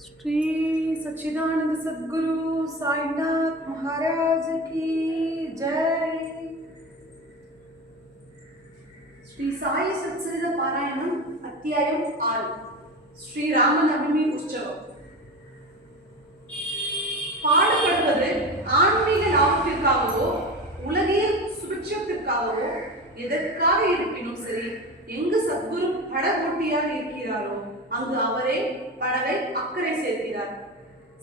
श्री सच्चिदानंद सद्गुरु साईनाथ महाराज की जय। श्री साई सत्सरित पारायणम अध्यायम 6 श्री रामनवमी उत्सवம்। பாடுபடுவது ஆன்மீக லாபத்திற்காகவோ உலகியல் சுபிட்சத்திற்காகவோ எதற்காக இருப்பினும் சரி, எங்கு சத்குரு படகோட்டியாக இருக்கிறாரோ அங்கு அவரே படவை அக்கறை சேர்க்கிறார்.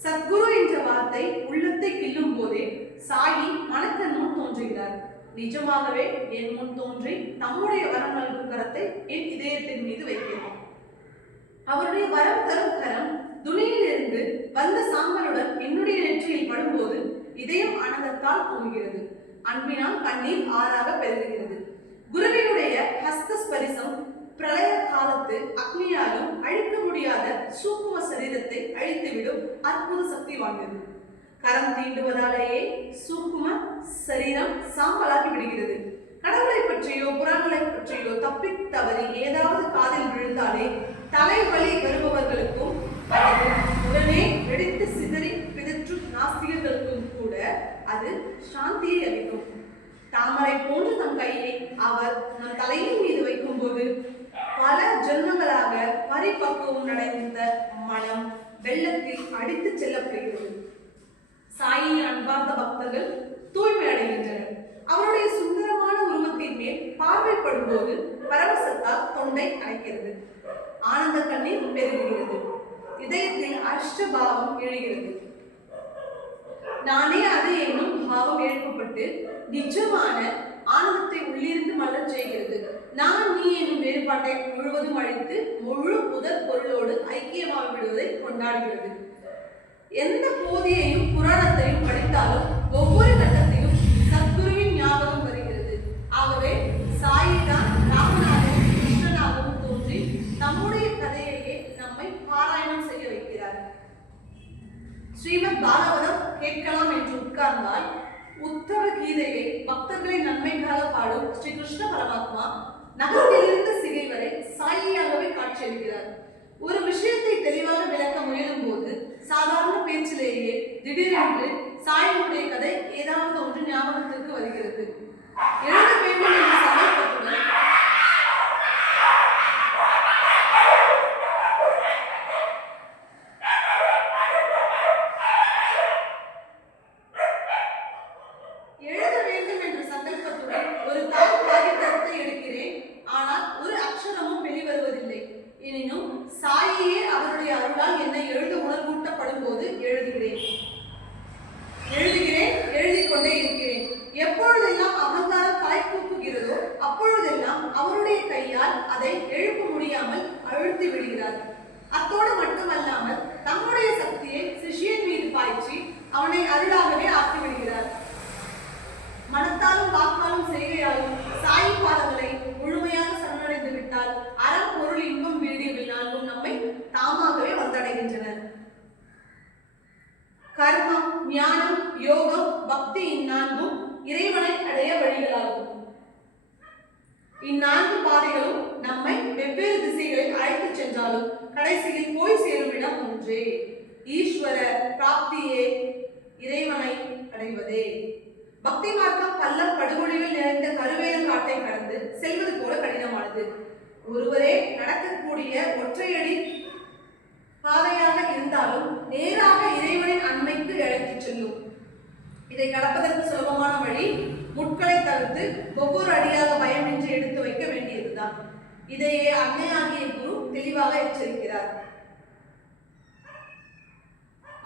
சத்குரு என்ற வார்த்தை உள்ளத்தை கிள்ளும் போதே சாயி மனக்கண் முன் தோன்றுகிறார். நிஜமாகவே என் முன் தோன்றி தம்முடைய வரம் நல்கும் கரத்தை என் இதயத்தின் மீது வைக்கிறார். அவருடைய வரம் தரும் கரம் துணியிலிருந்து வந்த சாம்பலுடன் என்னுடைய நெற்றியில் படும்போது இதயம் ஆனந்தத்தால் பொங்குகிறது. அன்பினால் கண்ணீர் ஆறாக பெருகுகிறது. குருவினுடைய ஹஸ்தஸ்பரிசம் பிரளய காலத்து அக்னியாலும் அழிக்க முடியாத சூக்கும சரீரத்தை அழித்துவிடும் அற்புத சக்தி வாய்ந்தது. கரம் தீண்டுவதாலேயே சூக்கும சரீரம் சாம்பலாகி விடுகிறது. கடவுளை பற்றியோ புறாங்களை பற்றியோ தப்பி தவறி ஏதாவது காதில் விழுந்தாலே தலைவலி வருபவர்களுக்கும் உடனே வெடித்து சிதறி பிதற்றும் நாஸ்திகர்களுக்கும் கூட அது சாந்தியை அளிக்கும். தாமரை போன்று தம் கையை அவர் நம் தலையின் மீது வைக்கும் போது பல ஜென்மங்களாக பரிபக்குவம் அடைந்த மனம் வெள்ளத்தில் அடித்து செல்லப்படுகிறது. சாயின் அன்பார்ந்த பக்தர்கள் தூய்மை அடைகின்றனர். அவருடைய சுந்தரமான உருவத்தின் மேல் பார்வைப்படும் போது பரவசத்தால் தொண்டை அடைக்கிறது. ஆனந்த கண்ணீர் பெருகுகிறது. இதயத்தில் அஷ்டபாவம் எழுகிறது. நானே அது என்னும் பாவம் எழுப்பப்பட்டு நிஜமான ஆனந்தத்தை உள்ளிருந்து மலர் செய்கிறது. நான் நீ என்னும் வேறுபாட்டை முழுவதும் அழித்து முழு முதற் பொருளோடு ஐக்கியமாக விடுவதை கொண்டாடுகிறது. எந்த போதியையும் புராணத்தையும் படித்தாலும் ஒவ்வொரு கட்டத்தையும் சத்குருவின் ஞாபகம் வருகிறது. ஆகவே சாயிதான் ராமனாகவும் கிருஷ்ணனாகவும் தோன்றி தம்முடைய கதையையே நம்மை பாராயணம் செய்ய வைக்கிறார். ஸ்ரீமத் பாகவதம் கேட்கலாம் என்று உட்கார்ந்தால் உத்தர கீதையை பக்தர்களின் நன்மைக்காக பாடும் ஸ்ரீ கிருஷ்ண பரமாத்மா நகரத்திலிருந்து சிகை வரை சாயியாகவே காட்சியளிக்கிறார். ஒரு விஷயத்தை தெளிவாக விளக்க முயலும் போது சாதாரண பேச்சிலேயே திடீரென்று சாயினுடைய கதை ஏதாவது ஒன்று ஞாபகத்திற்கு வருகிறது. எழுத வேண்டும் என்ற சந்தர்ப்பத்துடன் ஒரு தாள் காகிதத்தை எடுக்கிறேன். ஆனால் ஒரு அக்ஷரமும் வெளிவருவதில்லை. எனினும் சாயியே அவருடைய அருளால் என்னை எழுத உணர்வூட்டப்படும் போது எழுதுகிறேன், எழுதிக் கொண்டே இருக்கிறேன். எப்பொழுதெல்லாம் அகங்காரம் தலை தூக்குகிறதோ அப்பொழுதெல்லாம் அவருடைய கையால் அதை எழுப்ப முடியாமல் அழுத்தி விடுகிறார். அத்தோடு மட்டுமல்லாமல் தம்முடைய சக்தியை சிஷ்யன் மீது பாய்ச்சி அவனை அருளாகவே ஆக்கிவிடுகிறார். மனத்தாலும் வாக்காலும் செய்கையாலும் சாயி பாதங்களை முழுமையாக சரணடைந்து விட்டால் அறம் பொருள் இன்பம் வீடியோ நான்கும் நம்மை தாமாகவே வந்தடைகின்றனர். கர்மம், ஞானம், யோகம், பக்தி இந்நான்கும் இறைவனை அடைய வழிகளாகும். இந்நான்கு பாதைகளும் நம்மை வெவ்வேறு திசைகளில் அழைத்துச் சென்றாலும் கடைசியில் போய் சேரும் இடம் ஒன்றே, ஈஸ்வர பிராப்தியே, இறைவனை அடைவதே. பக்தி மார்க்கம் பள்ளம் படுகொழிகள் நிறைந்த கருவேலங்காட்டை கடந்து செல்வது போல கடினமானது. ஒருவரே நடக்கக்கூடிய ஒற்றையடி பாதையாக இருந்தாலும் நேராக இறைவனின் அண்மைக்கு அழைத்துச் செல்லும். இதை கடப்பதற்கு சுலபமான வழி முட்களை தவிர்த்து ஒவ்வொரு அடியாக பயமின்றி எடுத்து வைக்க வேண்டியதுதான். இதையே அன்னையாகிய குரு தெளிவாக எச்சரிக்கிறார்.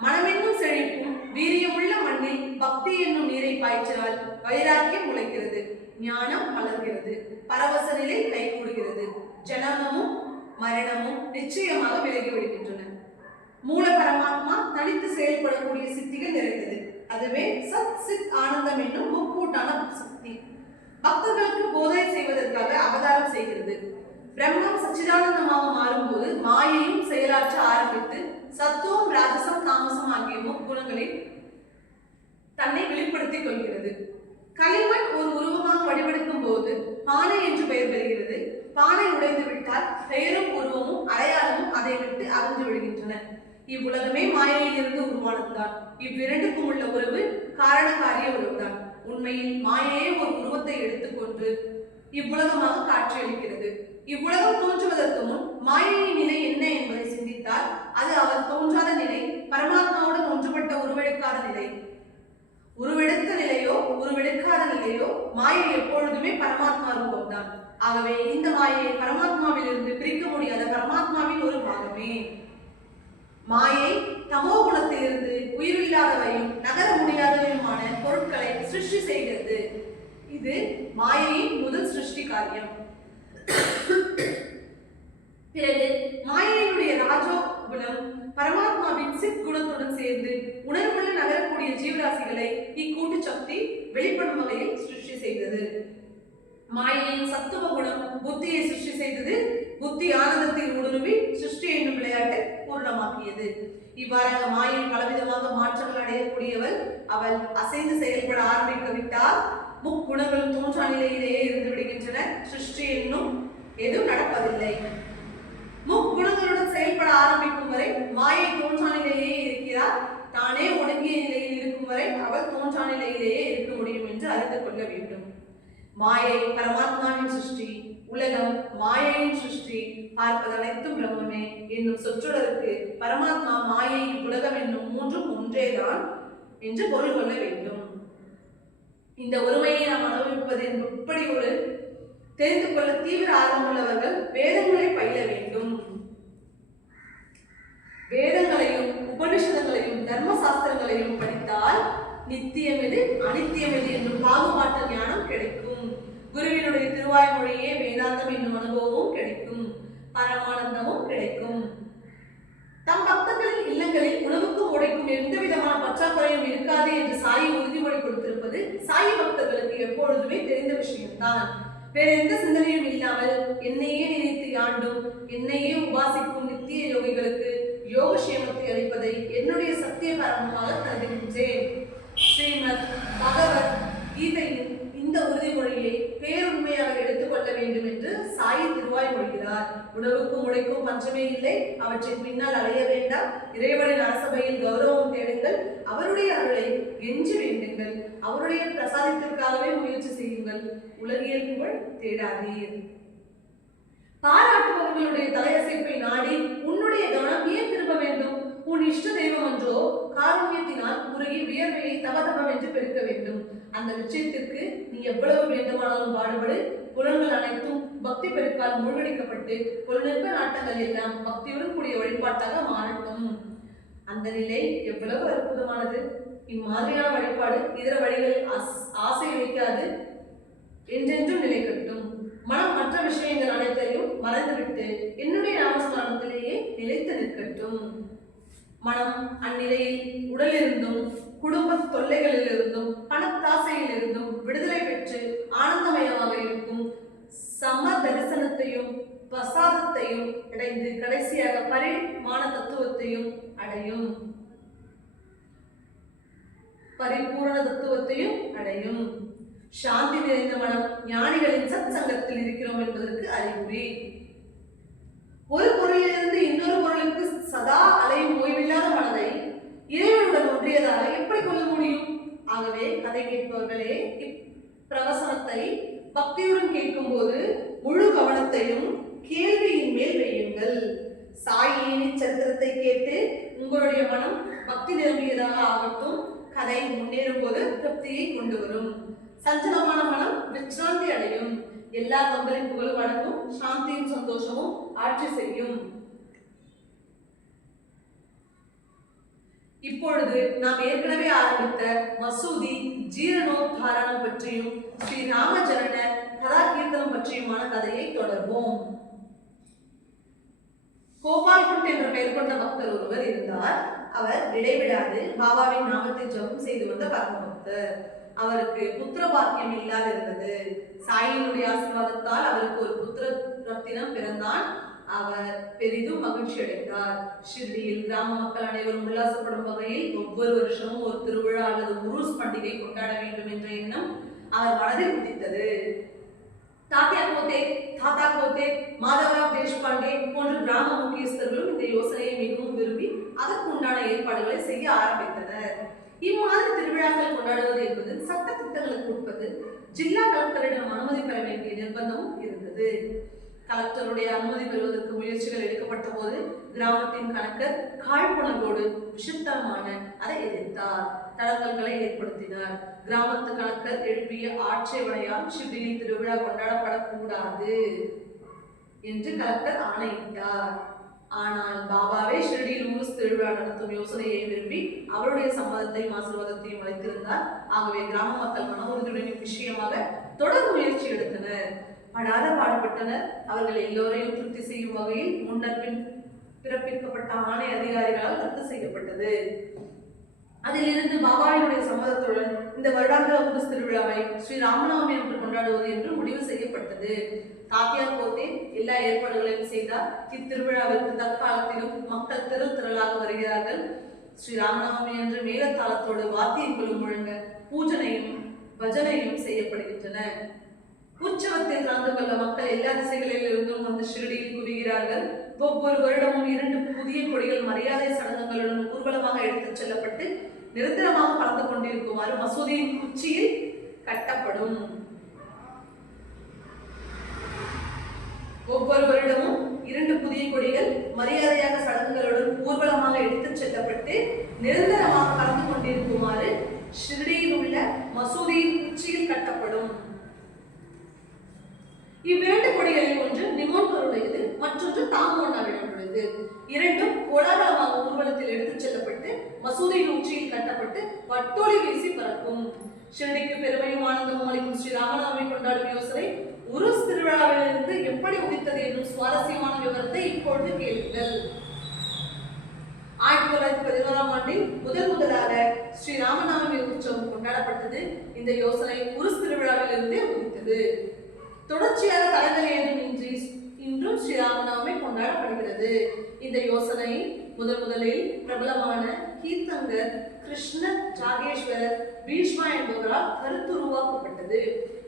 மனமென்னும் செழிப்பும் வீரியமுள்ள மண்ணில் பக்தி என்னும் நீரை பாய்ச்சினால் வைராக்கியம் முளைக்கிறது, ஞானம் வளர்கிறது, பரவச நிலை கைகூடுகிறது, ஜனனமும் மரணமும் நிச்சயமாக விலகிவிடுகின்றன. மூல பரமாத்மா தனித்து செயல்படக்கூடிய சித்திகள் நிறைந்தது. அதுவே சத் சித் ஆனந்தம் என்னும் முக்கூட்டான சக்தி பக்தர்களுக்கு போதை செய்வதற்காக அவதாரம் செய்கிறது. பிரம்மம் சச்சிதானந்தமாக மாறும்போது மாயையும் செயலாற்ற ஆரம்பித்து சத்துவம், ராஜசம், தாமசம் ஆகிய முக்குணங்களில் தன்னை வெளிப்படுத்திக் கொள்கிறது. களிமண் ஒரு உருவமாக வடிவெடுக்கும் போது பானை என்று பெயர் பெறுகிறது. பானை உடைந்து விட்டால் பெயரும் உருவமும் அடையாளமும் அதை விட்டு அகன்று விடுகின்றன. இவ்வுலகமே மாயையில் இருந்து உருவானதுதான். இவ்விரண்டுக்கும் உள்ள உறவு காரண காரிய உறவுதான். உண்மையில் மாயையே ஒரு உருவத்தை எடுத்துக்கொண்டு இவ்வுலகமாக காட்சியளிக்கிறது. இவ்வுலகம் தோன்றுவதற்கு முன் மாயையின் நிலை என்ன என்பதை சிந்தித்தால் அது அவர் தோன்றாத நிலை, பரமாத்மாவுடன் ஒன்றுபட்ட உருவெடுக்காத நிலை. உருவெடுத்த நிலையோ உருவெடுக்காத நிலையோ மாயை எப்பொழுதுமே பரமாத்மா ரூபம்தான். ஆகவே இந்த மாயை பரமாத்மாவில் இருந்து பிரிக்க முடியாத பரமாத்மாவின் ஒரு பாகமே. மாயை தமோ குணத்திலிருந்து உயிரில்லாதவையும் நகர முடியாதவையுமான பொருட்களை சிருஷ்டி செய்கிறது. இது மாயையின் முதல் சிருஷ்டி காரியம். பிறகு மாயையினுடைய ராஜோ குணம் பரமாத்மாவின் சித் குணத்துடன் சேர்ந்து உணர்வுள்ள நகரக்கூடிய ஜீவராசிகளை இக்கூட்டு சக்தி வெளிப்படும் வகையில் சிருஷ்டி செய்தது. மாயையின் சத்துவ குணம் புத்தியை சிருஷ்டி செய்தது. புத்தி ஆனந்தத்தில் ஊடுருவி சிருஷ்டி என்னும் விளையாட்டை பூர்ணமாக்கியது. இவ்வாறாக மாயை பலவிதமாக மாற்றங்கள் அடையக்கூடியவள். அவள் அசைந்து செயல்பட ஆரம்பிக்கவிட்டால் முக்குணங்களும் தோன்றா நிலையிலேயே இருந்து விடுகின்றன. சிருஷ்டி என்னும் எதுவும் நடப்பதில்லை. முக்குணங்களுடன் செயல்பட ஆரம்பிக்கும் வரை மாயை தோன்றா நிலையிலேயே இருக்கிறார். தானே ஒடுங்கிய நிலையில் இருக்கும் வரை அவள் தோன்றா நிலையிலேயே இருக்க முடியும் என்று அறிந்து கொள்ள வேண்டும். மாயை பரமாத்மாவின் சிருஷ்டி, உலகம் மாயையின் சிருஷ்டி, பார்ப்பது அனைத்தும் பிரம்மமே என்னும் சொற்றொடருக்கு பரமாத்மா, மாயை, உலகம் என்னும் மூன்றும் ஒன்றேதான் என்று பொருள் கொள்ள வேண்டும். இந்த ஒருமையை நாம் அனுபவிப்பது எப்படி ஒரு தெரிந்து கொள்ள தீவிர ஆர்வமுள்ளவர்கள் வேதங்களை பயில வேண்டும். வேதங்களையும் உபனிஷதங்களையும் தர்ம சாஸ்திரங்களையும் படித்தால் நித்தியம் எது அனித்தியம் எது என்னும் பாகுபாட்டு ஞானம் கிடைக்கும். குருவினுடைய திருவாய்மொழியே வேதாந்தம் என்னும் அனுபவமும் கிடைக்கும். பரமானந்தமும் கிடைக்கும். தம் பக்தர்களின் இல்லங்களில் உணவுக்கும் உடைக்கும் எந்த விதமான பற்றாக்குறையும் இருக்காது என்று சாயி உறுதிமொழி கொடுத்திருப்பது சாயி பக்தர்களுக்கு எப்பொழுதுமே தெரிந்த விஷயம்தான். வேற எந்த சிந்தனையும் இல்லாமல் என்னையே நினைத்து யாண்டும் என்னையே உபாசிக்கும் நித்திய யோகிகளுக்கு யோகக்ஷேமத்தை அளிப்பதை என்னுடைய சத்திய காரணமாக கருதுகின்றேன். ஸ்ரீமத் பகவத் கீதையின் இந்த உறுதிமொழியை பேருண்மையாக எடுத்துக்கொள்ள வேண்டும் என்று சாயி திருவாய் மொழிகிறார். உணவுக்கும் உடைக்கும் பஞ்சமே இல்லை. அவற்றின் பின்னால் அலைய வேண்டாம். இறைவனின் அரசபையில் கௌரவம் தேடுங்கள். அவருடைய அருளை கெஞ்சி வேண்டுங்கள். அவருடைய பிரசாதத்திற்காகவே முயற்சி செய்யுங்கள். உலகியல் புகழ் தேடாதீர். பாராட்டுபவர்களுடைய தலையசைப்பை நாடி உன்னுடைய கவனம் ஏன் திரும்ப வேண்டும்? உன் இஷ்ட தெய்வம் ஒன்றோ காருண்யத்தினால் உருகி வியர்வையை தவதவம் என்று பெருக்க வேண்டும். அந்த நிச்சயத்திற்கு நீ எவ்வளவு வேண்டுமானாலும் பாடுபடு. புலன்கள் அனைத்தும் பக்தி பெருக்கால் மூழ்கடிக்கப்பட்டு புலனிற்ப நாட்டங்கள் எல்லாம் பக்தியுடன் கூடிய வழிபாட்டாக மாறட்டும். அந்த நிலை எவ்வளவு அற்புதமானது! இம்மாதிரியான வழிபாடு இதர வழிகளில் ஆசை வைக்காது என்றென்றும் நிலை கட்டும். மனம் மற்ற விஷயங்கள் அனைத்தையும் மறந்துவிட்டு என்னுடைய நாமஸ்மரணத்திலேயே நிலைத்து நிற்கட்டும். மனம் அந்நிலையில் உடலிருந்தும் குடும்ப தொல்லைகளிலிருந்தும் பணத்தாசையிலிருந்தும் விடுதலை பெற்று ஆனந்தமயமாக இருக்கும் சம தரிசனத்தையும் பிரசாதத்தையும் அடைந்து கடைசியாக பரிமாண தத்துவத்தையும் அடையும். பரிபூரண தத்துவத்தையும் அடையும். சாந்தி நிறைந்த மனம் ஞானிகளின் சத் சங்கத்தில் இருக்கிறோம் என்பதற்கு அறிகுறி. ஒரு பொருளிலிருந்து இன்னொரு பொருளுக்கு சதா அலையும் ஓய்வில்லாத மனதை இறைவனுடன் ஒன்றியதாக எப்படி கொள்ள முடியும்? ஆகவே கதை கேட்பவர்களே, இப்பிரவசனத்தை பக்தியுடன் கேட்கும் போது முழு கவனத்தையும் கேள்வியின் மேல் வையுங்கள். சாயியின் சரித்திரத்தை கேட்டு உங்களுடைய மனம் பக்தி நிரம்பியதாக ஆகட்டும். கதை முன்னேறும் போது திருப்தியை கொண்டு வரும். சஞ்சலமான மனம் விச்ராந்தி அடையும். எல்லா பங்களிப்புகளும் அடங்கும். சாந்தியும் சந்தோஷமும் ஆட்சி செய்யும். இப்பொழுது நாம் ஏற்கனவே ஆரம்பித்த மசூதி ஜீரணோத்தாரணம் பற்றியும் ஸ்ரீ ராமச்சரண கதா கீர்த்தனம் பற்றியுமான கதையை தொடர்வோம். கோபால்குண்ட் என்ற பெயர் கொண்ட பக்தர் ஒருவர் இருந்தார். அவர் இடைவிடாது பாபாவின் நாமத்தை ஜபம் செய்து வந்த பரம பக்தர். அவருக்கு புத்திர பாக்கியம் இல்லாதிருந்தது. சாயினுடைய ஆசீர்வாதத்தால் அவருக்கு ஒரு புத்திர ரத்தினம் பிறந்தான். அவர் பெரிதும் மகிழ்ச்சி அடைந்தார். ஷிர்டியில் கிராம மக்கள் அனைவரும் உல்லாசப்படும் வகையில் ஒவ்வொரு வருஷமும் ஒரு திருவிழா அல்லது உருஸ் பண்டிகை கொண்டாட வேண்டும் என்ற எண்ணம் அவர் மனதில் உதித்தது. தாத்தா கோத்தே, மாதவராவ் தேஷ்பாண்டே போன்ற கிராம முக்கியஸ்தர்களும் இந்த யோசனையை மிகவும் விரும்பி அதற்கு இம்மாதிரி திருவிழாக்கள் கொண்டாடுவது என்பது சட்ட திட்டங்களுக்கு உட்பட்டு ஜில்லா கலெக்டரிடம் அனுமதி பெற வேண்டிய நிர்பந்தமும் இருந்தது. கலெக்டருடைய அனுமதி பெறுவதற்கு முயற்சிகள் எடுக்கப்பட்ட போது கிராமத்தின் கணக்கர் காழ்ப்புணர்வோடு விஷத்தனமான அதை எதிர்த்தார். தடங்கல்களை ஏற்படுத்தினார். கிராமத்து கணக்கர் எழுப்பிய ஆட்சேபனையால் ஷிர்டியில் திருவிழா கொண்டாடப்படக்கூடாது என்று கலெக்டர் ஆணையிட்டார். ஆனால் பாபாவே ஷிர்டியில் ஊர்ஸ் திருவிழா நடத்தும் யோசனையை விரும்பி அவருடைய சம்மதத்தையும் ஆசீர்வாதத்தையும் அளித்திருந்தார். ஆகவே கிராம மக்கள் மன உறுதியுடன் விஷயமாக தொடர் முயற்சி எடுத்தனர். படாத பாடுபட்டனர். அவர்கள் எல்லோரையும் திருப்தி செய்யும் வகையில் முன்னர் பிறப்பிக்கப்பட்ட ஆணை அதிகாரிகளால் ரத்து செய்யப்பட்டது. அதிலிருந்து பாபாவினுடைய சம்மதத்துடன் இந்த வருடாந்திர ஊர்ஸ் திருவிழாவை ஸ்ரீ ராமநவமி என்று கொண்டாடுவது என்று முடிவு செய்யப்பட்டது. தாத்தியார் கோத்தே எல்லா ஏற்பாடுகளையும் செய்தார். இத்திருவிழாவிற்கு தற்காலத்திலும் மக்கள் திரளாக வருகிறார்கள். ஸ்ரீ ராமநவமி என்று மேலத்தாளத்தோடு வாத்தியங்களும் முழங்க பூஜனையும் பஜனையும் செய்யப்படுகின்றன. உற்சவத்தில் கலந்து கொள்ள மக்கள் எல்லா திசைகளில் இருந்தும் வந்து ஷிரடியில் குவிகிறார்கள். ஒவ்வொரு வருடமும் 2 புதிய கொடிகள் மரியாதை சடங்குகளுடன் ஊர்வலமாக எடுத்துச் செல்லப்பட்டு நிரந்தரமாக கலந்து கொண்டிருக்குமாறு மசூதியின் உச்சியில் கட்டப்படும். ஒவ்வொரு வருடமும் 2 புதிய கொடிகள் மரியாதையாக சடங்குகளுடன் ஊர்வலமாக எடுத்துச் செல்லப்பட்டு நிரந்தரமாக கலந்து கொண்டிருக்குமாறு ஷிரடியில் உள்ள மசூதியின் உச்சியில் கட்டப்படும். இவ்விரண்டு கொடிகளில் ஒன்று நிமோன்கருடையது, மற்றொன்று தாமோன்னாவிடமுடையது. இரண்டும் கோலாகலமாக ஊர்வலத்தில் எடுத்துச் செல்லப்பட்டு மசூதியின் உச்சியில் கட்டப்பட்டு வட்டோலி வீசி பறக்கும். ஷிரடிக்கு பெருமையும் ஆனந்தமும் அளிக்கும் ஸ்ரீ ராமநவமி கொண்டாடும் யோசனை உருஸ் திருவிழாவிலிருந்து எப்படி உதித்தது என்னும் சுவாரஸ்யமான விவரத்தை இப்பொழுது கேளுங்கள். 1911ஆம் ஆண்டில் முதலாக ஸ்ரீ ராமநவமி உற்சவம் கொண்டாடப்பட்டது. இந்த யோசனை உருஸ் திருவிழாவிலிருந்தே உதித்தது. தொடர்ச்சியாக தடங்கள் ஏதும் இன்றி இன்றும் ஸ்ரீ ராமநவமி கொண்டாடப்படுகிறது. இந்த யோசனை முதலில் பிரபலமான கீர்த்தங்கர் கிருஷ்ண ஜாகேஸ்வரர் பீஷ்மா என்பவரால் கருத்துருவாக்கப்பட்டது.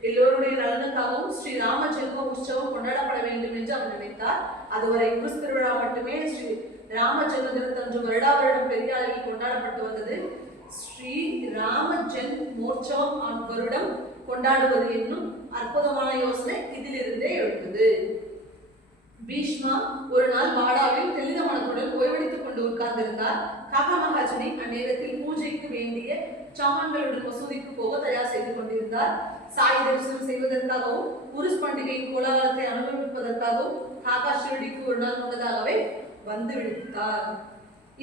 எல்லோருடைய நலனுக்காகவும் ஸ்ரீ ராம ஜென்ம உற்சவம் கொண்டாடப்பட வேண்டும் என்று அவர் நினைத்தார். அதுவரை உருஸ் திருவிழா மட்டுமே ஸ்ரீ ராம ஜென்ம தினத்தன்று வருடம் பெரிய அளவில் கொண்டாடப்பட்டு வந்தது. ஸ்ரீ ராம ஜென்மோற்சவம் வருடம் கொண்டாடுவது என்னும் அற்புதமான யோசனை இதிலிருந்தே எழுந்தது. பீஷ்மா ஒரு நாள் வாடாவில் தெளிந்த மனத்துடன் ஓய்வெடுத்துக் கொண்டு உட்கார்ந்திருந்தார். காகா மகாஜனி அந்நேரத்தில் பூஜைக்கு வேண்டிய சாமான்களுடன் மசூதிக்கு போக தயார் செய்து கொண்டிருந்தார். சாய் தரிசனம் செய்வதற்காகவும் உருஸ் பண்டிகையின் கோலாகலத்தை அனுபவிப்பதற்காகவும் காகா ஷிரடிக்கு ஒரு நாள் முன்னதாகவே வந்து விடுத்தார்.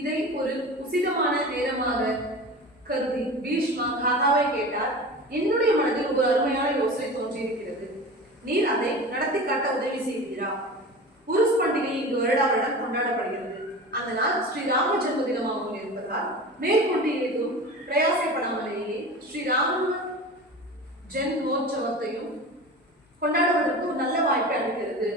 இதை ஒரு உசிதமான நேரமாக கருதி பீஷ்மா காகாவை கேட்டார். என்னுடைய மனதில் ஒரு அருமையான யோசனை தோன்றியிருக்கிறது. நீர் அதை நடத்தி காட்ட உதவி செய்வீரா? உருஸ் பண்டிகை இங்கு வருடம் கொண்டாடப்படுகிறது. அந்த நாள் ஸ்ரீ ராம ஜென்ம தினமாகவும் இருப்பதால் மேற்கொண்டு ஏதும் பிரயாசப்படாமலேயே ஸ்ரீ ராம ஜென்மோற்சவத்தையும் கொண்டாடுவதற்கு ஒரு நல்ல வாய்ப்பை அளிக்கிறது.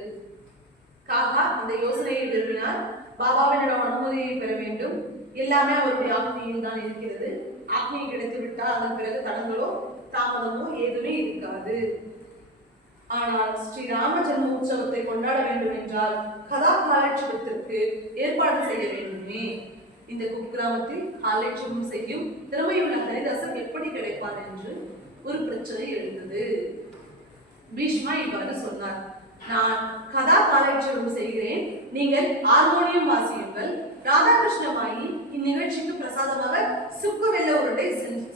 காகா இந்த யோசனையை விரும்பினார். பாபாவினிடம் அனுமதியை பெற வேண்டும். எல்லாமே அவருடைய ஆக்னியில் தான் இருக்கிறது. ஆக்னியை கிடைத்து விட்டால் அதன் பிறகு தடங்களோ தாமதமோ எதுவுமே இருக்காது. ஆனால் ஸ்ரீ ராம ஜென்ம உற்சவத்தை கொண்டாட வேண்டும் என்றால் கதா காலட்சேபத்திற்கு ஏற்பாடு செய்ய வேண்டுமே. இந்த குக்கிராமத்தில் காலட்சேபம் செய்யும் திறமையுள்ள ஹரிதாசன் எப்படி கிடைப்பார் என்று ஒரு பிரச்சனை எழுந்தது. பீஷ்மா இவ்வாறு சொன்னார். நான் கதா காலட்சேபம் செய்கிறேன், நீங்கள் ஹார்மோனியம் வாசியுங்கள். ராதாகிருஷ்ணமாயி இந்நிகழ்ச்சிக்கு பிரசாதமாக சுக்கு வெள்ள உருண்டை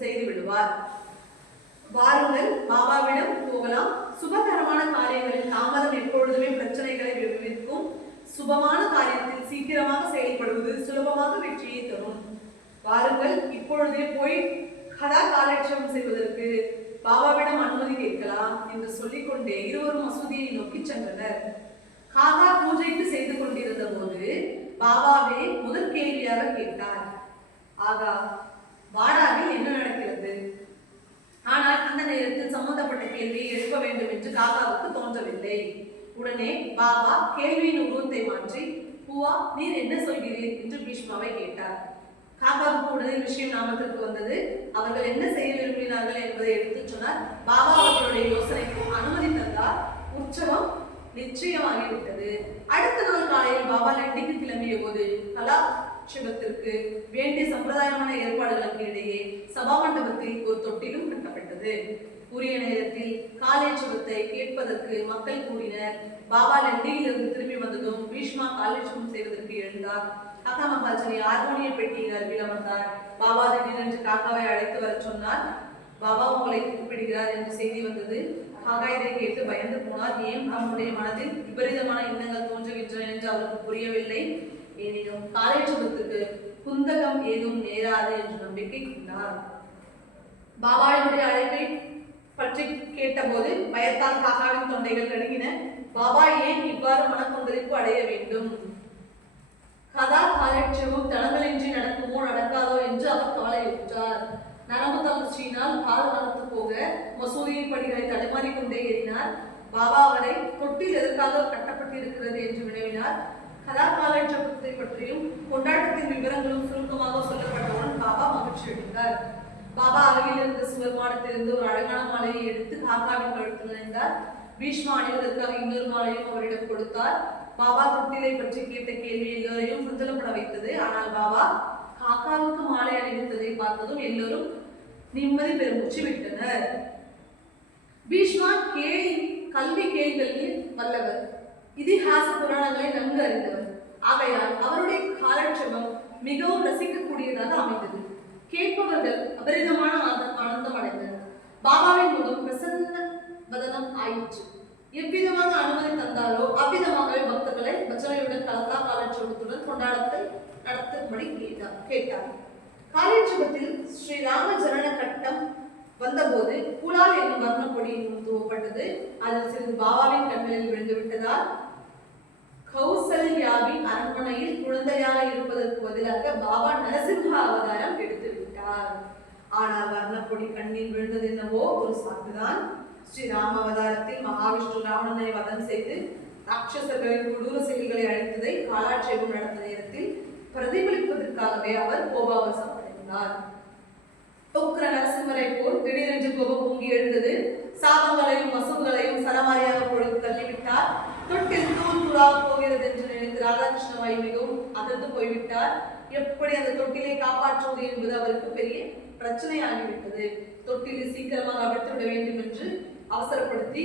செய்து விடுவார். வாருங்கள், பாபாவிடம் போகலாம். சுபகரமான காரியங்களில் தாமதம் எப்பொழுதுமே பிரச்சனைகளை விளைவிக்கும். சுபமான காரியத்தில் சீக்கிரமாக செயல்படுவது சுலபமாக வெற்றியை தரும். வாருங்கள், இப்பொழுதே போய் கதா காலட்சேபம் செய்வதற்கு பாபாவிடம் அனுமதி கேட்கலாம் என்று சொல்லிக்கொண்டே இருவரும் மசூதியை நோக்கி சென்றனர். காகா பூஜைக்கு செய்து கொண்டிருந்த போது பாபாவே முதல் கேள்வியாக கேட்டார். ஆகா, வாடாவில் என்ன நடக்கிறது? ஆனால் அந்த நேரத்தில் சம்பந்தப்பட்ட கேள்வியை எழுப்ப வேண்டும் என்று காகாவுக்கு தோன்றவில்லை. உடனே பாபா கேள்வியின் உருவத்தை மாற்றி, பூவா, நீர் என்ன சொல்கிறீர் என்று பீஷ்மாவை கேட்டார். காகாவுக்கு உடனே விஷயம் ஞாபகத்திற்கு வந்தது. அவர்கள் என்ன செய்ய விரும்பினார்கள் என்பதை எடுத்துச் சொன்னார். பாபா அவர்களுடைய யோசனைக்கு அனுமதி தந்தார். உற்சவம் நிச்சயமாகிவிட்டது. அடுத்த நாள் காலையில் பாபா லண்டிக்கு கிளம்பிய போது சிவத்திற்கு வேண்டிய சம்பிரதாயமான ஏற்பாடுகளுக்கு இடையே சபா மண்டபத்தில் ஒரு தொட்டிலும் கட்டப்பட்டது. உரிய நேரத்தில் காலேஜபத்தை கேட்பதற்கு மக்கள் கூடினர். பாபா லண்டியிலிருந்து திரும்பி வந்ததும் பீஷ்மா காலேஜபம் செய்வதற்கு எழுந்தார். காக்கா மகாஜனி ஹார்மோனிய பெட்டியின் அருகில் அமர்ந்தார். பாபா திடீரென்று காக்காவை அழைத்து வர சொன்னார். பாபா உங்களை கூப்பிடுகிறார் என்று செய்தி வந்தது. காக்கா இதை கேட்டு பயந்து போனார். ஏன் அவனுடைய மனதில் விபரீதமான எண்ணங்கள் தோன்றுகின்றன என்று அவருக்கு புரியவில்லை. எனினும் காலேஜபத்துக்கு குந்தகம் ஏதும் நேராது என்று நம்பிக்கை கொண்டார். பாபாவினுடைய அழைப்பை பற்றி கேட்டபோது பயத்தால் காக்காவின் தொண்டைகள் நடுங்கின. பாபா ஏன் இவ்வாறு மனக்கொந்தளிப்பு அடைய வேண்டும்? கதா காலட்சேபம் தடங்களின்றி நடக்குமோ நடக்காதோ என்று அவர் கவலையுற்றார். நரம்பு தளர்ச்சியினால் கால் மரத்து போக மசூதியின் படிகளை தடுமாறிக்கொண்டே ஏறினார். பாபா அவரை தொட்டில் எதற்காக கட்டப்பட்டிருக்கிறது என்று வினவினார். கதா காலட்சேபத்தை பற்றியும் கொண்டாட்டத்தின் விவரங்களும் சுருக்கமாக சொல்லப்பட்டவுடன் பாபா மகிழ்ச்சி அடைந்தார். பாபா அருகில் இருந்த சுவர்மாடத்திலிருந்து ஒரு அழகான மாலையை எடுத்து காக்காவின் கழுத்தில் அணிந்தார். பீஷ்மா அணிவதற்காக இன்னொரு மாலையும் அவரிடம் கொடுத்தார். பாபா தொட்டிலை பற்றி கேட்ட கேள்வி எல்லோரையும் சஞ்சலப்பட வைத்தது. ஆனால் பாபா காக்காவுக்கு மாலை அணிவித்ததை பார்த்ததும் எல்லோரும் நிம்மதி பெருமூச்சு விட்டனர். பீஷ்மா கல்வி கேள்விகளில் வல்லவர், இதிகாச புராணங்களை நன்கு அறிந்தவர். ஆகையால் அவருடைய காலட்சேபம் மிகவும் ரசிக்கக்கூடியதாக அமைந்தது. கேட்பவர்கள் அபரிதமான ஆனந்தம் அடைந்தனர். பாபாவின் முகம் பிரசன்ன வதனம் ஆயிற்று. எவ்விதமாக அனுமதி தந்தாலோ அவ்விதமாகவே பக்தர்களை பஜனையுடன் கலந்தா காலட்சேபத்துடன் கொண்டாடத்தை நடத்தும்படி கேட்டார். காலட்சேபத்தில் ஸ்ரீ ராம ஜனன கட்டம் வந்தபோது புலால் என்னும் வர்ணப்பொடி துவப்பட்டது. அதில் சிறிது பாபாவின் கண்களில் விழுந்து விட்டதால் கௌசல்யாவின் அரண்மனையில் குழந்தையாக இருப்பதற்கு பதிலாக பாபா நரசிம்ம அவதாரம் எடுத்து விட்டார். ஆனால் வர்ணப்பொடி கண்ணில் விழுந்தது என்னவோ ஒரு சாக்குதான். ஸ்ரீராம அவதாரத்தில் மகாவிஷ்ணு ராவணனை வதம் செய்து ராட்சசர்களின் கொடூர செயல்களை அழித்ததை காலாட்சேபம் நடந்த நேரத்தில் பிரதிபலிப்பதற்காகவே அவர் கோபாவசம் அடைந்தார். உக்ர நரசிம்மரை போல் திடீரென்று கோபம் பொங்கி எழுந்தது. சாபங்களையும் வசூல்களையும் சரமாரியாக பொழுது தள்ளிவிட்டார். தொட்டில் தூள் தூளாக போகிறது என்று நினைத்து ராதாகிருஷ்ணவாய் மிகவும் அதிர்ந்து போய்விட்டார். எப்படி அந்த தொட்டிலை காப்பாற்றுவது என்பது அவருக்கு பெரிய பிரச்சனையாகிவிட்டது. தொட்டிலை சீக்கிரமாக அவிழ்த்துவிட வேண்டும் என்று அவசரப்படுத்தி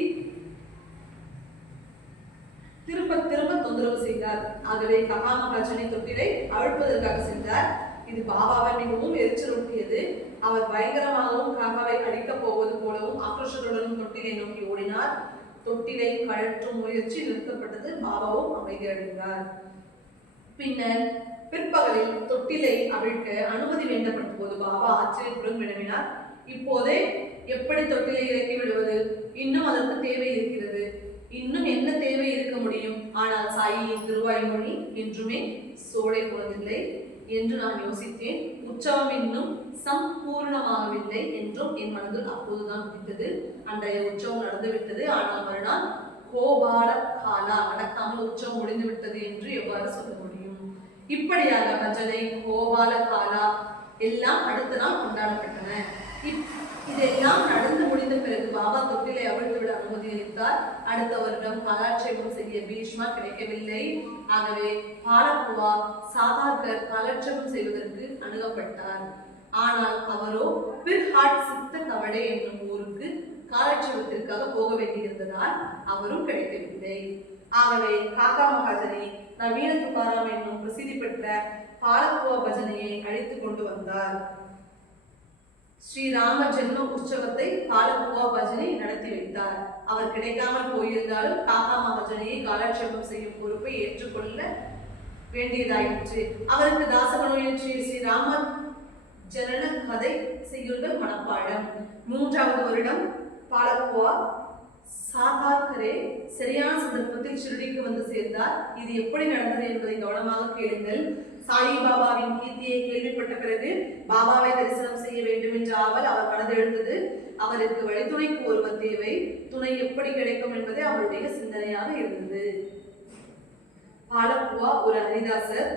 திரும்ப திரும்ப தொந்தரவு செய்தார். ஆகவே ககா மகாஜனி தொட்டிலை அவிழ்ப்பதற்காக சென்றார். இது பாபாவை மிகவும் எரிச்சலூட்டியது. அவர் பயங்கரமாகவும் காக்காவை அடிக்கப் போவது போலவும் ஆக்ரோஷத்துடனும் தொட்டிலை நோக்கி ஓடினார். தொட்டிலை கழற்றும் முயற்சி நிறுத்தப்பட்டது. பாபாவும் அமைதி அடைந்தார். பின்னர் பிற்பகலில் தொட்டிலை அவிழ்க்க அனுமதி வேண்டப்பட்ட போது பாபா ஆச்சரியத்துடன் வினவினார். இப்போதே எப்படி தொட்டிலை இறக்கி விடுவது? இன்னும் அதற்கு தேவை இருக்கிறது. இன்னும் என்ன தேவை இருக்க முடியும்? ஆனால் சாயியின் திருவாய்மொழி என்றுமே சோலை போவதில்லை என்று நான் யோசித்தேன். உற்சவம் இன்னும் சம்பூர்ணமாகவில்லை என்றும் என் மனதில் அப்போதுதான் உதித்தது. அன்றைய உற்சவம் நடந்துவிட்டது. ஆனால் மறுநாள் கோபால காலா நடக்காமல் உற்சவம் முடிந்து விட்டது என்று எவ்வாறு சொல்ல முடியும்? இப்படியாக பஜனை, கோபால காலா எல்லாம் அடுத்த நாள் கொண்டாடப்பட்டன. இதெல்லாம் நடந்து முடிந்த பிறகு பாபா தொட்டிலை அவிழ்த்துவிட அனுமதி அளித்தார். அடுத்த வருடம் காலாட்சேபம் செய்ய பீஷ்மா கிடைக்கவில்லை. ஆகவே பாலக்குவா சாதார்கர் காலாட்சேபம் செய்வதற்கு அணுகப்பட்டார். ஆனால் அவரோ பிர்ஹாட் சித்த கவடை என்னும் ஊருக்கு காலாட்சேபத்திற்காக போக வேண்டியிருந்ததால் அவரும் கிடைக்கவில்லை. ஆகவே காக்கா மகாஜனி நவீன துகாராம் என்னும் பிரசித்தி பெற்ற பாலக்குவா பஜனையை அழைத்து கொண்டு வந்தார். ஸ்ரீராம ஜென்ம உற்சவத்தை பாலக்குவா பஜனை நடத்தி வைத்தார். அவர் கிடைக்காமல் போயிருந்தாலும் காக்கா மகாஜனியை காலாட்சேபம் செய்யும் பொறுப்பை ஏற்றுக்கொள்ள வேண்டியதாயிற்று. அவருக்கு தாசகனு இயற்றிய ஸ்ரீராம ஜனன கதை செய்யுள்கள் மனப்பாடம். 3வது வருடம் பாலக்குவா சாதார்கரே சரியான சந்தர்ப்பத்தில் ஷிரடிக்கு வந்து சேர்ந்தார். இது எப்படி நடந்தது என்பதை கவனமாக கேளுங்கள். சாயி பாபாவின் கீர்த்தியை கேள்விப்பட்ட பிறகு பாபாவை தரிசனம் செய்ய வேண்டும் என்ற ஆவல் அவர் மனதில் எழுந்தது. அவருக்கு வழித்துணைக்கு ஒருவர் தேவை. துணை எப்படி கிடைக்கும் என்பதே அவருடைய சிந்தனையாக இருந்தது. பாலக்குவா ஒரு ஹரிதாசர்,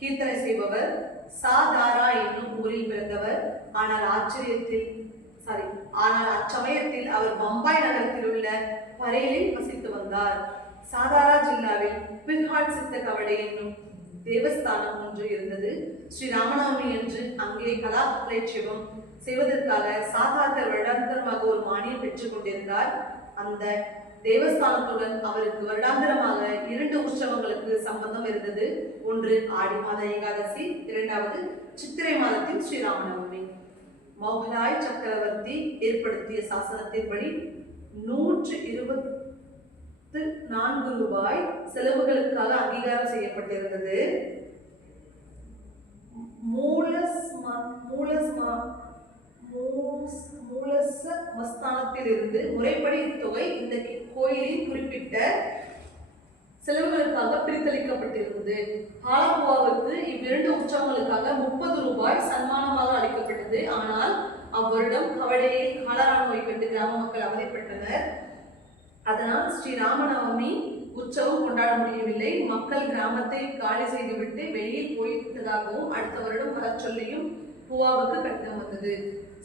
கீர்த்தனை செய்பவர். சாதாரா என்னும் ஊரில் பிறந்தவர். ஆனால் அச்சமயத்தில் அவர் பம்பாய் நகரத்தில் உள்ள பரேலில் வசித்து வந்தார். சாதாரா ஜில்லாவில் பிர்ஹாட் சித்த கவடை என்னும் தேவஸ்தானம் ஒன்று இருந்தது. ஸ்ரீ ராமநவமி என்று அங்கே கலாபலேட்சேபம் செய்வதற்காக சாதாரண வருடாந்திரமாக ஒரு மானியம் பெற்றுக் கொண்டிருந்தார். அந்த தேவஸ்தானத்துடன் அவருக்கு வருடாந்திரமாக 2 உற்சவங்களுக்கு சம்பந்தம் இருந்தது. ஒன்று ஆடி மாத ஏகாதசி, இரண்டாவது சித்திரை மாதத்தின் ஸ்ரீராமநவமி. மௌகலாய் சக்கரவர்த்தி ஏற்படுத்திய சாசனத்தின்படி 124 ரூபாய் செலவுகளுக்காக அங்கீகாரம் செய்யப்பட்டிருந்தது. மஸ்தானத்திலிருந்து முறைப்படி தொகை இந்த கோயிலின் குறிப்பிட்ட செலவுகளுக்காக பிரித்தளிக்கப்பட்டிருந்தது. ஹாலகுவாவுக்கு இவ்விரண்டு உற்சவங்களுக்காக 30 ரூபாய் சன்மானமாக அளிக்கப்பட்டது. ஆனால் அவ்வருடம் கவடையில் காலரா நோய் கண்டு கிராம மக்கள் அவதிப்பட்டனர். அதனால் ஸ்ரீ ராமநவமி உற்சவம் கொண்டாட முடியவில்லை. மக்கள் கிராமத்தை காலி செய்துவிட்டு வெளியில் போய்விட்டதாகவும் அடுத்த வருடம் வர சொல்லியும் புவாவுக்கு கடிதம் வந்தது.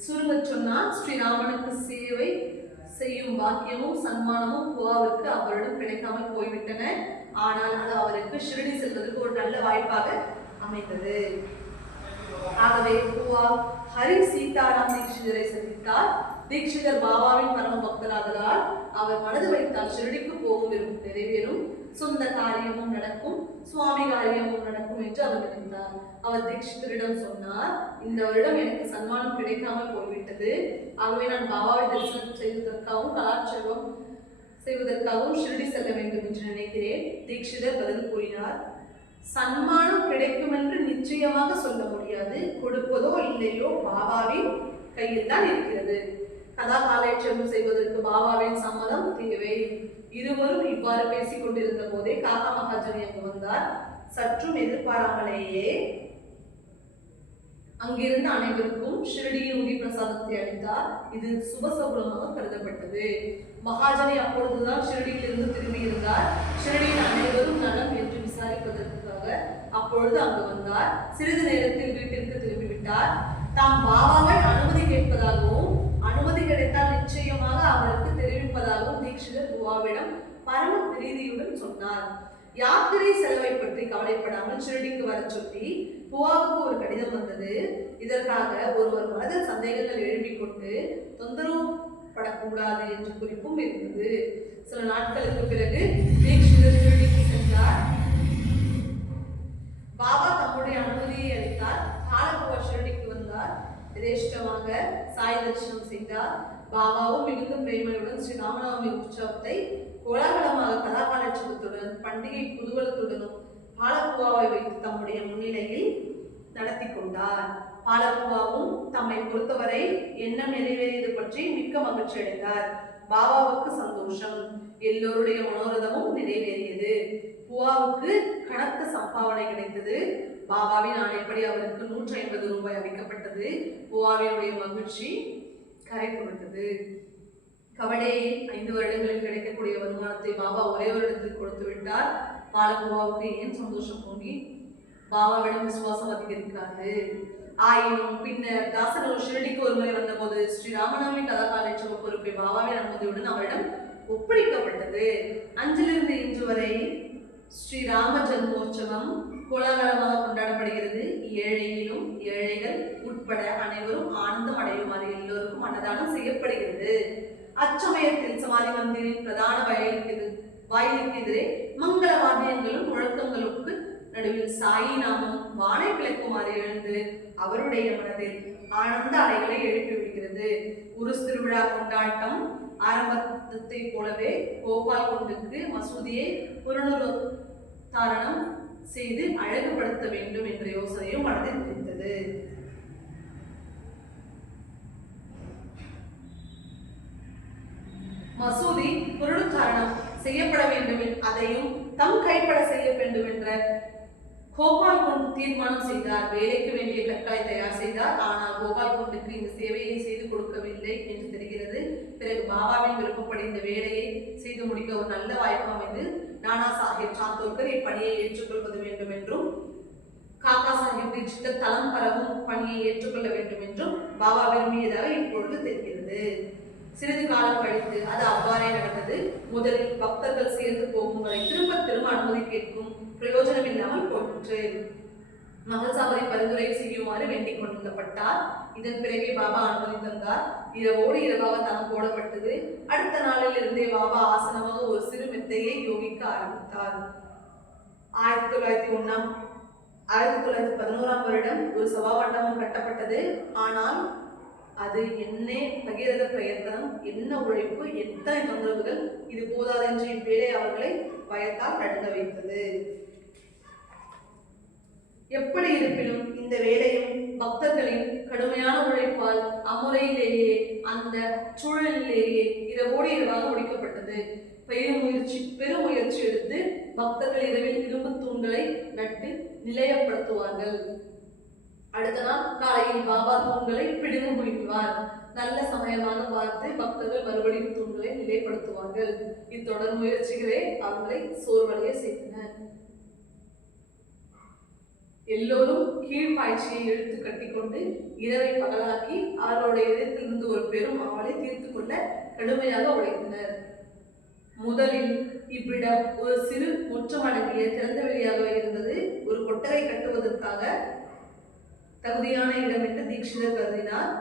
சுருங்க சொன்னால் ஸ்ரீராமனுக்கு சேவை செய்யும் பாக்கியமும் சன்மானமும் புவாவிற்கு அவரிடம் கிடைக்காமல் போய்விட்டன. ஆனால் அது அவருக்கு ஷிரடி செல்வதற்கு ஒரு நல்ல வாய்ப்பாக அமைந்தது. ஆகவே புவா ஹரி சீதாராம் தீட்சிதரை சந்தித்தார். தீட்சிதர் பாபாவின் பரம பக்தராதலால் அவர் மனது வைத்தால் ஷிரடிக்கு போகும் விருப்பம் நிறைவேறும், சொந்த காரியமும் நடக்கும், சுவாமி காரியமும் நடக்கும் என்று அவர் நினைத்தார். அவர் தீட்சிதரிடம் சொன்னார், இந்த வருடம் எனக்கு சன்மானம் கிடைக்காமல் போய்விட்டது. ஆகவே நான் பாபாவை தரிசனம் செய்வதற்காகவும் கலாட்சேபம் செய்வதற்காகவும் ஷிரடி செல்ல வேண்டும் என்று நினைக்கிறேன். தீட்சிதர் பதில் கூறினார், சன்மானம் கிடைக்கும் என்று நிச்சயமாக சொல்ல முடியாது. கொடுப்பதோ இல்லையோ பாபாவின் கையில் தான் இருக்கிறது. கதா காலட்சேபம் செய்வதற்கு பாபாவின் சம்மதம் தேவை. இருவரும் இவ்வாறு பேசிக் கொண்டிருந்த போதே காக்கா மகாஜனி அங்கு வந்தார். சற்றும் எதிர்பாராமலேயே அங்கிருந்த அனைவருக்கும் ஷிரடியின் உதி பிரசாதத்தை அளித்தார். இது சுபசகுலமாக கருதப்பட்டது. மகாஜனி அப்பொழுதுதான் ஷிரடியிலிருந்து திரும்பி இருந்தார். ஷிரடியின் அனைவரும் நலம் என்று விசாரிப்பதற்காக அப்பொழுது அங்கு வந்தார். சிறிது நேரத்தில் வீட்டிற்கு திரும்பிவிட்டார். தாம் பாபாவை அனுமதி கேட்பதாகவும் அனுமதி கிடைத்தால் நிச்சயமாக அவருக்கு தெரிவிப்பதாகவும் தீட்சிதர் புவாவிடம் பரம பிரீதியுடன் சொன்னார். யாத்திரை செலவை பற்றி கவலைப்படாமல் ஷிரடிக்கு வர சொல்லி புவாவுக்கு ஒரு கடிதம் வந்தது. இதற்காக ஒருவர் மனதில் சந்தேகங்கள் எழுப்பிக் கொண்டு தொந்தரவு படக்கூடாது என்று குறிப்பும் இருந்தது. சில நாட்களுக்கு பிறகு தீட்சிதர் ஷிரடிக்கு சென்றார். பாபா தம்முடைய அனுமதியை அளித்தார். ஹாலகுவா ஷிரடிக்கு வந்தார். யதேஷ்டமாக சாய் தரிசனம் செய்தார். பாபாவும் மிகுந்த பிரேமையுடன் ஸ்ரீ ராமநவமி உற்சவத்தை கோலாகலமாக கதாகாலட்சேபத்துடன் பண்டிகை குதூகலத்துடனும் பாலகுவாவை வைத்து தம்முடைய முன்னிலையில் நடத்தி கொண்டார். பாலகுவாவும் தம்மை பொறுத்தவரை எண்ணம் நிறைவேறியது பற்றி மிக்க மகிழ்ச்சி அடைந்தார். பாபாவுக்கு சந்தோஷம். எல்லோருடைய மனோரதமும் நிறைவேறியது. புவாவுக்கு கனத்த சம்பாவனை கிடைத்தது. பாபாவின் ஆணைப்படி அவருக்கு 150 ரூபாய் அளிக்கப்பட்டது. புவாவினுடைய மகிழ்ச்சி கரை புரண்டது. கவடையில் 5 வருடங்களில் கிடைக்கக்கூடிய வருமானத்தை பாபா ஒரே வருடத்தில் கொடுத்து விட்டார். பாலகுவாவுக்கு ஏன் சந்தோஷம் பொங்கி பாபாவிடம் விசுவாசம் அதிகரிக்காது. ஆயினும் பின்னர் தாசர்கள் ஷிரடிக்கு ஒருமுறை வந்தபோது ஸ்ரீ ராமநவமி கதாகாலட்சேப பொறுப்பை பாபாவின் அனுமதியுடன் அவரிடம் ஒப்படைக்கப்பட்டது. அன்றிலிருந்து இன்று வரை ஸ்ரீ ராம ஜன்மோற்சவம் கோலாகலமாக கொண்டாடப்படுகிறது. ஏழையிலும் ஏழைகள் உட்பட அனைவரும் ஆனந்தம் அடையுமாறு எல்லோருக்கும் அன்னதானம் செய்யப்படுகிறது. அச்சமயத்தில் சமாதி மந்திரின் பிரதான வாயிலுக்கு எதிரே மங்கள வாத்தியங்களும் முழக்கங்களுக்கு நடுவில் சாயி நாமம் வானை பிளக்குமாறு எழுந்து அவருடைய மனதில் ஆனந்த அலைகளை எழுப்பிவிடுகிறது. உருஸ் திருவிழா கொண்டாட்டம் ஆரம்பத்தை போலவே கோபால் குண்டுக்கு மசூதியை புனருத்தாரணம் செய்து அழகுபடுத்த வேண்டும் என்ற யோசனையும் மனதில் இருந்தது. மசூதி புனருத்தாரணம் செய்யப்பட வேண்டும், அதையும் தம் கைப்பட செய்ய வேண்டும் என்ற கோபால் குண்டு தீர்மானம் செய்தார். வேலைக்கு வேண்டிய கற்களை தயார் செய்தார். ஆனால் கோபால் குண்டுக்கு இந்த சேவையை செய்து கொடுக்கவில்லை என்று தெரிகிறது. பிறகு பாபாவின் விருப்பப்படி இந்த வேலையை செய்து முடிக்க ஒரு நல்ல வாய்ப்பு அமைந்து நானா சாஹிப் சாந்தோர்கர் இப்பணியை ஏற்றுக்கொள்வது வேண்டும் என்றும் காக்கா சாஹிப் தீட்சிதர் தளம் பரவும் பணியை ஏற்றுக்கொள்ள வேண்டும் என்றும் பாபா விரும்பியதாக இப்பொழுது தெரிகிறது. சிறிது காலம் கழித்து அது அவ்வாறே நடந்தது. முதலில் பக்தர்கள் சேர்ந்து போகும் வரை திரும்ப திரும்ப அனுமதி கேட்கும் பிரயோஜனம் இல்லாமல் போயிற்று. மகள்சாபரை பரிந்துரை செய்யுமாறு வேண்டிக் கொள்ளப்பட்டார். இதன் பிறகே பாபா அனுமதி தந்தார். இரவோடு இரவாக தனம் போடப்பட்டது. அடுத்த நாளில் இருந்தே பாபா ஆசனமாக ஒரு சிறு மெத்தையை யோகிக்க ஆரம்பித்தார். 1911ஆம் வருடம் ஒரு சபா மண்டபம் கட்டப்பட்டது. ஆனால் அது என்ன பகிரத பிரயத்தனம், என்ன உழைப்பு, எத்தனை தொந்தரவுகள்! இது போதாதென்று இவ்வேளை அவர்களை பயத்தால் நடுங்க வைத்தது. எப்படி இருப்பினும் இந்த வேலையும் பக்தர்களின் கடுமையான உழைப்பால் அம்முறையிலேயே அந்த சூழலிலேயே இரவோடு இரவாக முடிக்கப்பட்டது. பெருமுயற்சி எடுத்து பக்தர்கள் இரவில் இரும்பு தூண்களை நட்டு நிலையப்படுத்துவார்கள். அடுத்த நாள் காலையில் பாபா தூண்களை பிடிந்து முடிப்பார். நல்ல சமயமாக பார்த்து பக்தர்கள் மறுபடியும் தூண்களை நிலைப்படுத்துவார்கள். இத்தொடர் முயற்சிகளே அவர்களை சோர்வடைய செய்தன. எல்லோரும் கீழ்ப்பாய்ச்சியை இழுத்து கட்டிக்கொண்டு இரவை பகலாக்கி அவர்களுடைய இதயத்திலிருந்து ஒரு பெரும் ஆவலை தீர்த்து கொள்ள கடுமையாக உழைத்தனர். முதலில் இவ்விடம் ஒரு சிறு முற்றமடங்கிய திறந்த வெளியாக இருந்தது. ஒரு கொட்டகை கட்டுவதற்காக தகுதியான இடம் என்று தீட்சிதர் கருதினார்.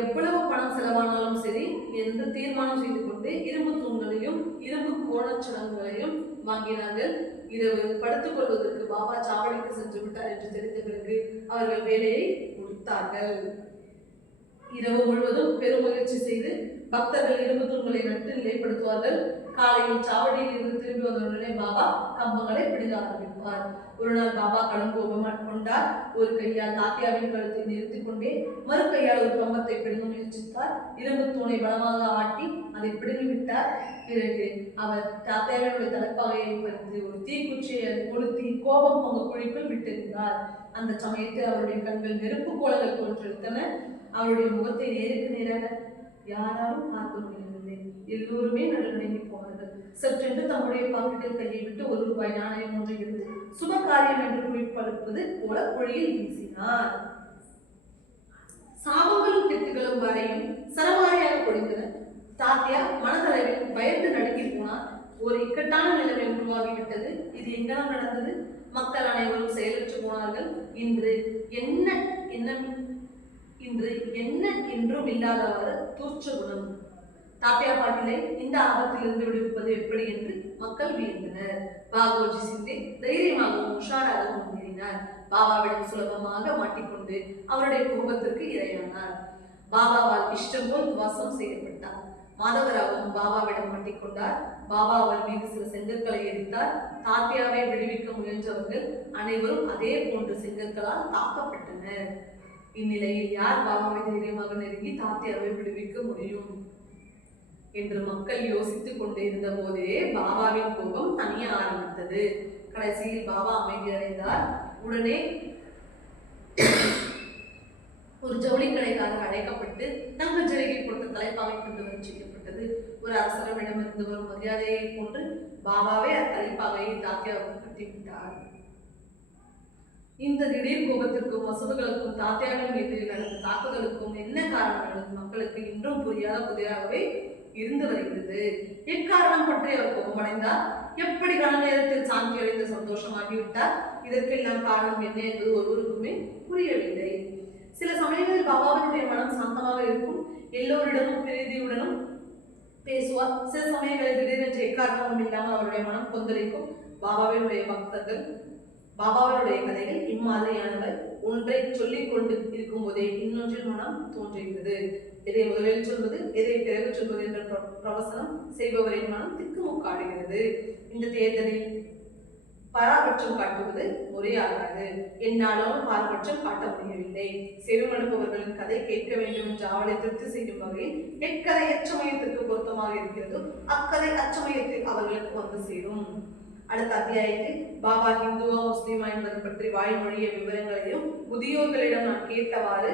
எவ்வளவு பணம் செலவானாலும் சரி என்று தீர்மானம் செய்து கொண்டு இரும்பு தூண்களையும் இரும்பு கோணச்சுடங்களையும் வாங்கினார்கள். இரவு படுத்துக் கொள்வதற்கு பாபா சாவடிக்கு சென்று விட்டார் என்று தெரிந்த பிறகு அவர்கள் வேலையை முடித்தார்கள். இரவு முழுவதும் பெருமுயற்சி செய்து பக்தர்கள் இரும்பு தூண்களை நட்டு நிலைப்படுத்துவார்கள். காலையில் சாவடியில் இருந்து திரும்பி வந்தவுடனே பாபா கம்பங்களை பிடிக்க ஆரம்பிப்பார். ஒரு நாள் பாபா கடுங்கோபம் கொண்டார். ஒரு கையால் தாத்தியாவின் கழுத்தை நிறுத்திக் கொண்டே மறு கையால் ஒரு கம்பத்தை பிடிக்க முயற்சித்தார். இரும்பு தூணை பலமாக ஆட்டி அதை பிடுங்கி விட்டார். பிறகு அவர் தாத்தியாவினுடைய தலைப்பாகையை பறித்து ஒரு தீக்குச்சியை கொளுத்தி கோபம் பொங்க குழிக்குள் விட்டிருந்தார். அந்த சமயத்தில் அவருடைய கண்கள் நெருப்பு கோலங்கள் தோன்றெடுத்தன. அவருடைய முகத்தை நேருக்கு நேராக யாராலும் பார்க்க முடியவில்லை. எல்லோருமே நடுநடுங்கி போனார்கள். சற்றென்று தம்முடைய பாக்கெட்டில் கையை விட்டு ₹1 நாணயம் ஒன்று இருந்து சுப காரியம் என்று குறிப்பளிப்பது போல குழியில் வீசினார். சாபங்களும் திட்டுகளும் வரையும் சரமாரியாக பொழிந்தன. தாத்தியா மனதளவில் பயந்து நடுங்கி போனார். ஒரு இக்கட்டான நிலைமை உருவாகிவிட்டது. இது எங்கெல்லாம் நடந்தது? மக்கள் அனைவரும் செயலற்று போனார்கள். இன்று என்ன என்றும் இல்லாதவாறு தூர்ச்ச குணம். தாத்தியா பாட்டிலை இந்த ஆபத்திலிருந்து விடுவிப்பது எப்படி என்று மக்கள் வியந்தனர். பாகோஜி சிந்தே தைரியமாகவும் உஷாராகவும் முன்னேறினார். பாபாவிடம் சுலபமாக மாட்டிக்கொண்டு அவருடைய கோபத்திற்கு இரையானார். பாபாவால் இஷ்டம் போல் வாசம் செய்யப்பட்டார். மாதவராவும் பாபாவிடம் மாட்டிக்கொண்டார். பாபா அவர் மீது சில செங்கற்களை எரித்தார். தாத்தியாவை விடுவிக்க முயன்றவர்கள் அனைவரும் அதே போன்ற செங்கற்களால் தாக்கப்பட்டனர். இந்நிலையில் யார் பாபாவை தைரியமாக நெருங்கி தாத்தியாவை விடுவிக்க முடியும் என்று மக்கள் யோசித்துக் கொண்டிருந்த போதே பாபாவின் கோபம் தனிய ஆரம்பித்தது. கடைசியில் பாபா அமைதியடைந்தார். உடனே ஒரு ஜவுளி கடைக்காரர் அழைக்கப்பட்டு தங்க ஜரிகை போட்ட தலைப்பாகை கொண்டு வந்து செய்யப்பட்டது. ஒரு அரசரிடமிருந்து வரும் மரியாதையை போன்று பாபாவே அத்தலைப்பாகையை தாத்தியாவுக்கு கட்டிவிட்டார். இந்த திடீர் கோபத்திற்கும் வசூல்களுக்கும் தாத்தியாவின் மீது நடந்த தாக்குதலுக்கும் என்ன காரணம் மக்களுக்கு இன்றும் புரியாத புதிராகவே இருந்து வருகிறது. எக்காரணம் பற்றி அவர் கோபமடைந்தார்? எப்படி கன நேரத்தில் சாந்தி அடைந்து சந்தோஷமாகிவிட்டார்? இதற்கெல்லாம் காரணம் என்ன என்பது ஒருவருக்குமே புரியவில்லை. சில சமயங்களில் பாபாவினுடைய மனம் சாந்தமாக இருக்கும். எல்லோரிடமும் பிரீதியுடனும் பேசுவார். சில சமயங்களில் திடீரென்று எக்காரணமும் இல்லாமல் அவருடைய மனம் கொந்தளிக்கும். பாபாவினுடைய பக்தர்கள் பாபாவினுடைய கதைகள் இம்மாதிரியானவை. ஒன்றை சொல்லிக் கொண்டு இருக்கும் போதே இன்னொன்றில் மனம் தோன்றுகிறது. எதை முதலில் சொல்வது, எதை பிறகு சொல்வது என்ற பிரவசனம் செய்பவரின் மனம் திக்குமுக்காடுகிறது. இந்த தேர்தலில் பாராபட்சம் காட்டுவது முறையாகாது. என்னாலும் பாரபட்சம் காட்ட முடியவில்லை. செவிமடுப்பவர்களின் கதை கேட்க வேண்டும் என்ற ஆவலை திருப்தி செய்யும் வகையில் எக்கதை எச்சமயத்திற்கு பொருத்தமாக இருக்கிறதோ அக்கதை அச்சமயத்தில் அவர்களுக்கு வந்து சேரும். அடுத்த அத்தியாயத்தில் பாபா ஹிந்துவா முஸ்லிமா என்பது பற்றி வாய்மொழிய விவரங்களையும் முதியோர்களிடம் நான் கேட்டவாறு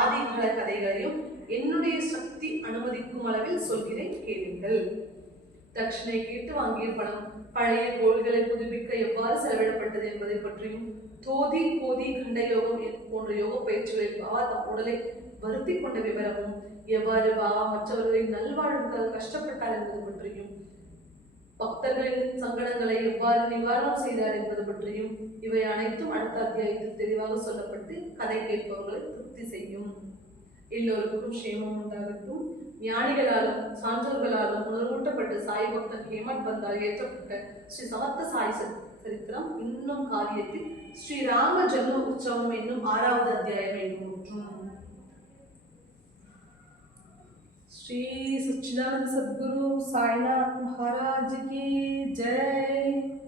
ஆதிகால கதைகளையும் என்னுடைய சக்தி அனுமதிக்கும் அளவில் சொல்கிறேன், கேளுங்கள். தட்சிணை கேட்டு வாங்கிய பணம் பழைய கோள்களை புதுப்பிக்க எவ்வாறு செலவிடப்பட்டது என்பதை பற்றியும், தோதி போதி கண்ட யோகம் போன்ற யோக பயிற்சிகளில் பாபா தம் உடலை வருத்தி கொண்ட விவரமும், எவ்வாறு பாபா மற்றவர்களின் நல்வாழ்வுக்காக கஷ்டப்பட்டார் என்பது பற்றியும், பக்தர்களின் சங்கடங்களை எவ்வாறு நிவாரணம் செய்தார் என்பது பற்றியும், இவை அனைத்தும் அடுத்த அத்தியாயத்தில் தெளிவாக சொல்லப்பட்டு கதை கேட்பவர்களை திருப்தி செய்யும். எல்லோருக்கும் சேமம் உண்டாகட்டும். ஞானிகளாலும் சான்றோர்களாலும் உணர்வூட்டப்பட்ட சாய் பக்தன் ஹேமந்த் பந்தால் ஏற்றப்பட்ட ஸ்ரீ சமர்த்த சாய் சரித்திரம் இன்னும் காவியத்தில் ஸ்ரீ ராம ஜென்ம உற்சவம் என்னும் 6வது அத்தியாயம் என்னும் श्री सच्चिदानंद सद्गुरु साईनाथ महाराज की जय।